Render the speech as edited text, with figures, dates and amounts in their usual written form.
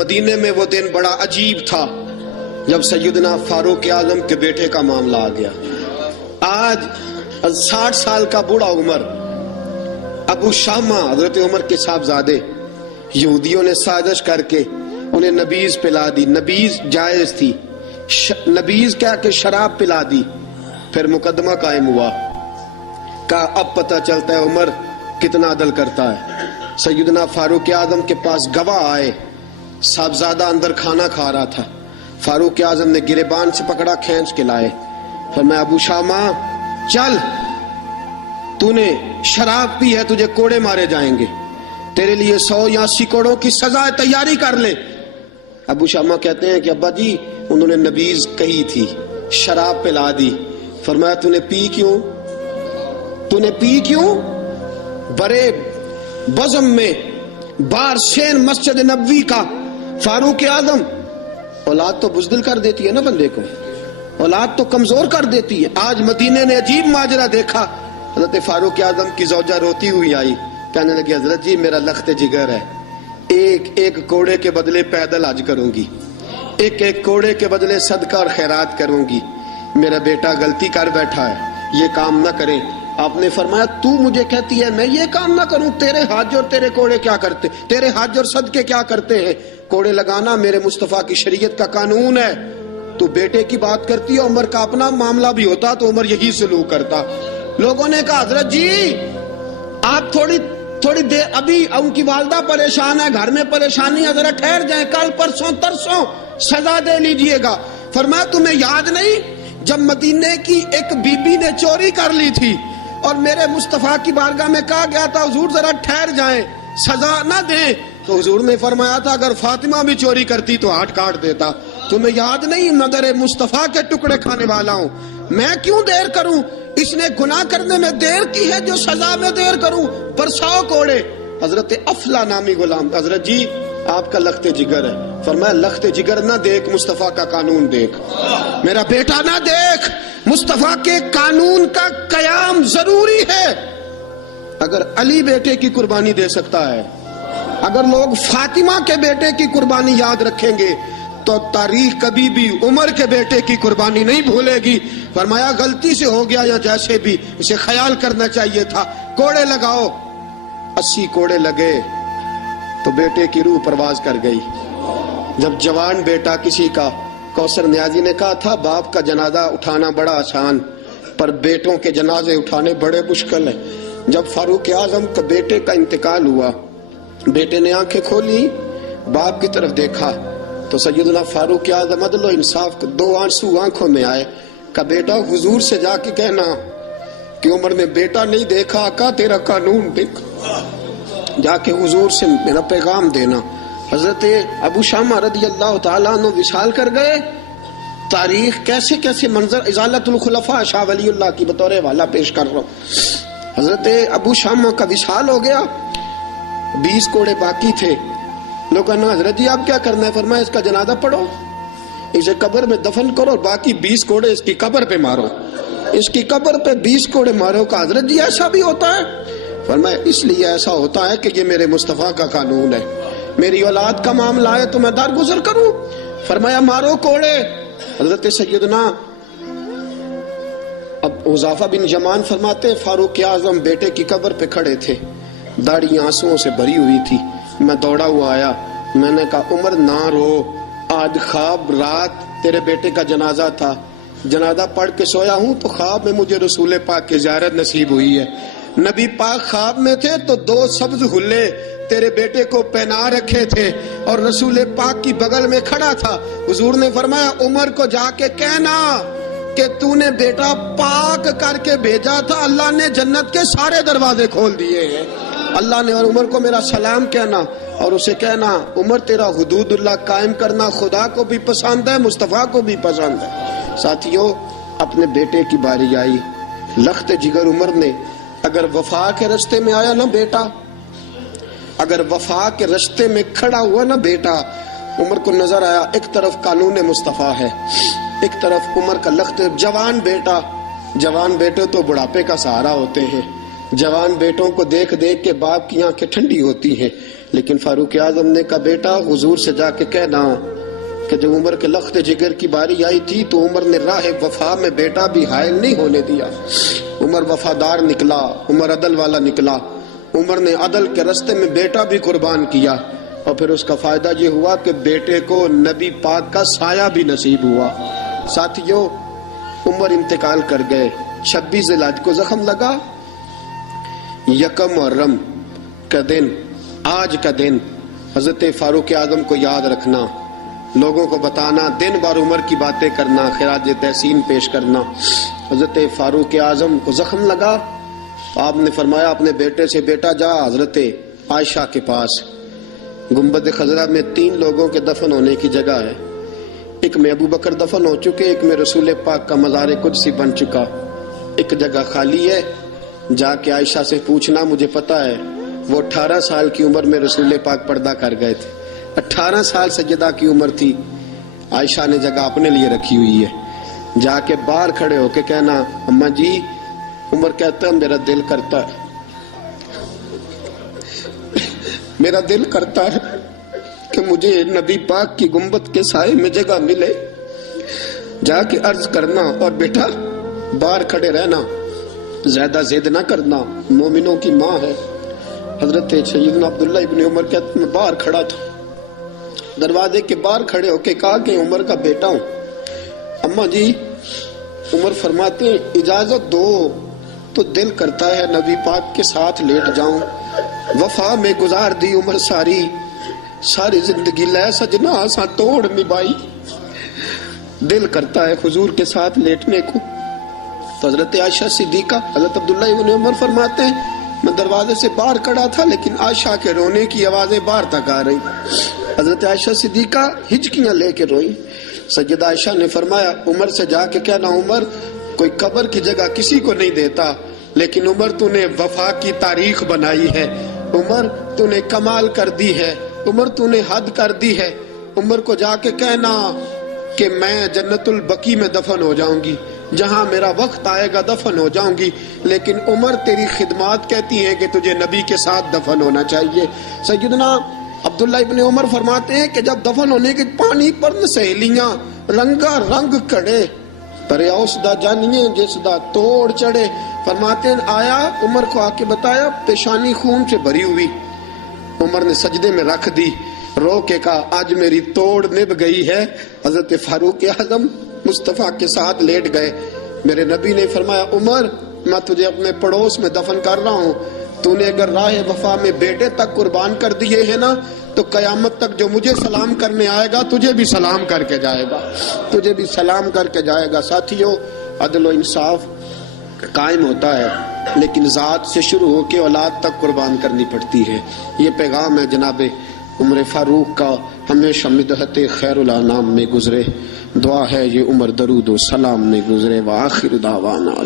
مدینے میں وہ دن بڑا عجیب تھا جب سیدنا فاروق اعظم کے بیٹے کا معاملہ آ گیا. آج 60 سال کا بوڑھا عمر ابو شامہ حضرت عمر کے صاحبزادے یہودیوں نے سازش کر کے انہیں نبیذ پلا دی. نبیذ جائز تھی, نبیذ کیا کہ شراب پلا دی. پھر مقدمہ قائم ہوا, کہا اب پتہ چلتا ہے عمر کتنا عدل کرتا ہے. سیدنا فاروق اعظم کے پاس گواہ آئے, صاحبزادہ اندر کھانا کھا رہا تھا. فاروق اعظم نے گریبان سے پکڑا, کھینچ کے لائے. فرمایا ابو شامہ چل, تو نے شراب پی ہے, تجھے کوڑے مارے جائیں گے, تیرے لیے 100 یا 80 کوڑوں کی سزا تیاری کر لے. ابو شامہ کہتے ہیں کہ ابا جی انہوں نے نبیذ کہی تھی, شراب پلا دی. فرمایا تو نے پی کیوں, تو نے پی کیوں؟ بڑے بزم میں بارشین مسجد نبوی کا فاروق اعظم. اولاد تو بزدل کر دیتی ہے نا بندے کو, اولاد تو کمزور کر دیتی ہے. آج مدینے نے عجیب ماجرا دیکھا. حضرت فاروق اعظم کی زوجہ روتی ہوئی آئی, کہنے لگی حضرت جی میرا لخت جگر ہے, ایک کوڑے کے بدلے پیدل حج کروں گی, ایک کوڑے کے بدلے صدقہ اور خیرات کروں گی. میرا بیٹا غلطی کر بیٹھا ہے, یہ کام نہ کرے. آپ نے فرمایا تو مجھے کہتی ہے میں یہ کام نہ کروں؟ تیرے حج اور تیرے کوڑے کیا کرتے, تیرے حج اور صدقے کیا کرتے ہیں؟ کوڑے لگانا میرے مصطفیٰ کی شریعت کا قانون ہے. تو بیٹے کی بات کرتی ہے, عمر کا اپنا معاملہ بھی ہوتا تو عمر یہی سلوک کرتا. لوگوں نے کہا حضرت جی آپ تھوڑی دیر, ابھی ان کی والدہ پریشان ہے, گھر میں پریشانی ہے, ذرا ٹھہر جائیں, کل پرسوں ترسوں سزا دے لیجئے گا. فرمایا تمہیں یاد نہیں جب مدینے کی ایک بی بی نے چوری کر لی تھی اور میرے مصطفیٰ کی بارگاہ میں کہا گیا تھا حضور ذرا ٹھہر جائیں, سزا نہ دیں, تو حضور نے فرمایا تھا اگر فاطمہ بھی چوری کرتی تو ہاتھ کاٹ دیتا. تمہیں یاد نہیں مگر مصطفیٰ کے ٹکڑے کھانے والا ہوں, میں کیوں دیر کروں؟ اس نے گناہ کرنے میں دیر کی ہے جو سزا میں دیر کروں. برساؤ کوڑے. حضرت افلا نامی غلام, حضرت جی آپ کا لخت جگر ہے. فرمایا لخت جگر نہ دیکھ, مصطفیٰ کا قانون دیکھ. میرا بیٹا نہ دیکھ, مصطفیٰ کے قانون کا قیام ضروری ہے. اگر علی بیٹے کی قربانی دے سکتا ہے, اگر لوگ فاطمہ کے بیٹے کی قربانی یاد رکھیں گے تو تاریخ کبھی بھی عمر کے بیٹے کی قربانی نہیں بھولے گی. فرمایا غلطی سے ہو گیا یا جیسے بھی, اسے خیال کرنا چاہیے تھا. کوڑے لگاؤ. 80 کوڑے لگے تو بیٹے کی روح پرواز کر گئی. جب جوان بیٹا کسی کا, کوثر نیازی نے کہا تھا باپ کا جنازہ اٹھانا بڑا آسان, پر بیٹوں کے جنازے اٹھانے بڑے مشکل ہیں. جب فاروق اعظم کا بیٹے کا انتقال ہوا, بیٹے نے آنکھیں کھولی, باپ کی طرف دیکھا تو سیدنا فاروق اعظم عدل و انصاف کو 2 آنسو آنکھوں میں آئے. کہ بیٹا حضور سے جا کے کہنا کہ عمر نے بیٹا نہیں دیکھا, آقا تیرا قانون دیکھ, جا کے حضور سے میرا پیغام دینا. حضرت ابو شامہ رضی اللہ تعالیٰ عنہ وصال کر گئے. تاریخ کیسے کیسے منظر ازالت الخلفاء شاہ ولی اللہ کی بطور حوالہ پیش کر رہا ہوں. حضرت ابو شامہ کا وصال ہو گیا, 20 کوڑے باقی تھے. لوگوں نے حضرت جی آپ کیا کرنا ہے؟ فرمایا اس کا جنازہ پڑھو, اسے قبر میں دفن کرو, باقی 20 کوڑے اس کی قبر پہ مارو, اس کی قبر پہ 20 کوڑے مارو. کا حضرت جی ایسا بھی ہوتا ہے؟ فرمایا اس لیے ایسا ہوتا ہے کہ یہ میرے مصطفیٰ کا قانون ہے, میری اولاد کا معاملہ ہے تو میں درگزر کروں. فرمایا مارو کوڑے. حضرت سیدنا اب حذیفہ بن یمان فرماتے فاروق اعظم بیٹے کی قبر پہ کھڑے تھے, داڑھی آنسوؤں سے بھری ہوئی تھی. میں دوڑا ہوا آیا, میں نے کہا عمر نہ رو, آج خواب رات تیرے بیٹے کا جنازہ تھا, جنازہ پڑھ کے سویا ہوں تو خواب میں مجھے رسول پاک کی زیارت نصیب ہوئی ہے. نبی پاک خواب میں تھے تو 2 سبز حلے تیرے بیٹے کو پہنا رکھے تھے اور رسول پاک کی بغل میں کھڑا تھا. حضور نے فرمایا عمر کو جا کے کہنا کہ تو نے بیٹا پاک کر کے بھیجا تھا, اللہ نے جنت کے سارے دروازے کھول دیے ہیں. اللہ نے, اور عمر کو میرا سلام کہنا اور اسے کہنا عمر تیرا حدود اللہ قائم کرنا خدا کو بھی پسند ہے, مصطفیٰ کو بھی پسند ہے. ساتھیوں اپنے بیٹے کی باری آئی, لخت جگر عمر نے اگر وفا کے رستے میں آیا نا بیٹا, اگر وفا کے رستے میں کھڑا ہوا نا بیٹا, عمر کو نظر آیا ایک طرف قانون مصطفیٰ ہے, ایک طرف عمر کا لخت. جوان بیٹا, جوان بیٹے تو بڑھاپے کا سہارا ہوتے ہیں, جوان بیٹوں کو دیکھ دیکھ کے باپ کی آنکھیں ٹھنڈی ہوتی ہیں. لیکن فاروق اعظم نے کہا بیٹا حضور سے جا کے کہنا کہ جب عمر کے لخت جگر کی باری آئی تھی تو عمر نے راہ وفا میں بیٹا بھی حائل نہیں ہونے دیا. عمر وفادار نکلا، عمر عدل والا نکلا، عمر نے عدل کے رستے میں بیٹا بھی قربان کیا، اور پھر اس کا فائدہ یہ ہوا کہ بیٹے کو نبی پاک کا سایہ بھی نصیب ہوا. ساتھیو، عمر انتقال کر گئے. 26 ذی الحج کو زخم لگا. 1 محرم کا دن، آج کا دن، حضرت فاروق اعظم کو یاد رکھنا، لوگوں کو بتانا، دن بھر عمر کی باتیں کرنا، خراج تحسین پیش کرنا. حضرت فاروق اعظم کو زخم لگا، آپ نے فرمایا اپنے بیٹے سے بیٹا جا حضرت عائشہ کے پاس. گنبد خضرا میں 3 لوگوں کے دفن ہونے کی جگہ ہے. ایک میں ابو بکر دفن ہو چکے، ایک میں رسول پاک کا مزار قدسی بن چکا. ایک جگہ خالی ہے، جا کے عائشہ سے پوچھنا، مجھے پتا ہے وہ 18 سال کی عمر میں رسول پاک پردہ کر گئے تھے. 18 سال سیدہ کی عمر تھی. عائشہ نے جگہ اپنے لیے رکھی ہوئی ہے. جا کے باہر کھڑے ہو کے کہنا، اماں جی، عمر کہتا ہے میرا دل کرتا ہے، میرا دل کرتا ہے کہ مجھے نبی پاک کی گنبد کے سائے میں جگہ ملے. جا کے عرض کرنا، اور بیٹا باہر کھڑے رہنا، زیادہ ضد نہ کرنا، مومنوں کی ماں ہے. حضرت سیدنا عبداللہ ابن عمر کہتے میں باہر کھڑا تھا، دروازے کے باہر کھڑے ہو کے کہا کہ عمر کا بیٹا ہوں. اماں جی، عمر فرماتے ہیں اجازت دو تو دل کرتا ہے نبی پاک کے ساتھ لیٹ جاؤں. وفا میں گزار دی عمر ساری، ساری زندگی لے سجنا آساں توڑ نبھائی، دل کرتا ہے حضور کے ساتھ لیٹنے کو. تو حضرت عائشہ صدیقہ، حضرت عبداللہ ابن عمر فرماتے ہیں میں دروازے سے باہر کھڑا تھا لیکن عائشہ کے رونے کی آوازیں باہر تک آ رہی. حضرت عائشہ صدیقہ ہچکیاں لے کے روئی. سیدہ عائشہ نے فرمایا عمر سے جا کے کہنا، عمر کوئی قبر کی جگہ کسی کو نہیں دیتا، لیکن عمر تو نے وفا کی تاریخ بنائی ہے، عمر تو نے کمال کر دی ہے، عمر تو نے حد کر دی ہے. عمر کو جا کے کہنا کہ میں جنت البقیع میں دفن ہو جاؤں گی، جہاں میرا وقت آئے گا دفن ہو جاؤں گی، لیکن عمر تیری خدمات کہتی ہیں کہ تجھے نبی کے ساتھ دفن ہونا چاہیے. سیدنا عبداللہ ابن عمر فرماتے ہیں کہ جب دفن ہونے کے پانی پر سہیلیاں رنگا رنگ کڑے پر اوس دا جانیے جس دا توڑ چڑھے. فرماتے ہیں آیا، عمر کو آ کے بتایا، پیشانی خون سے بھری ہوئی. عمر نے سجدے میں رکھ دی، رو کے کہا آج میری توڑ نبھ گئی ہے. حضرت فاروق اعظم مصطفیٰ کے ساتھ لیٹ گئے. میرے نبی نے فرمایا عمر میں تجھے اپنے پڑوس میں دفن کر رہا ہوں، تو نے اگر راہ وفا میں بیٹے تک قربان کر دیے ہیں نا تو قیامت تک جو مجھے سلام کرنے آئے گا تجھے بھی سلام کر کے جائے گا، تجھے بھی سلام کر کے جائے گا. ساتھیو، عدل و انصاف قائم ہوتا ہے لیکن ذات سے شروع ہو کے اولاد تک قربان کرنی پڑتی ہے. یہ پیغام ہے جناب عمر فاروق کا، ہمیشہ مدحت خیر الانام میں گزرے. دعا ہے یہ عمر درود و سلام میں گزرے. وآخر دعوانا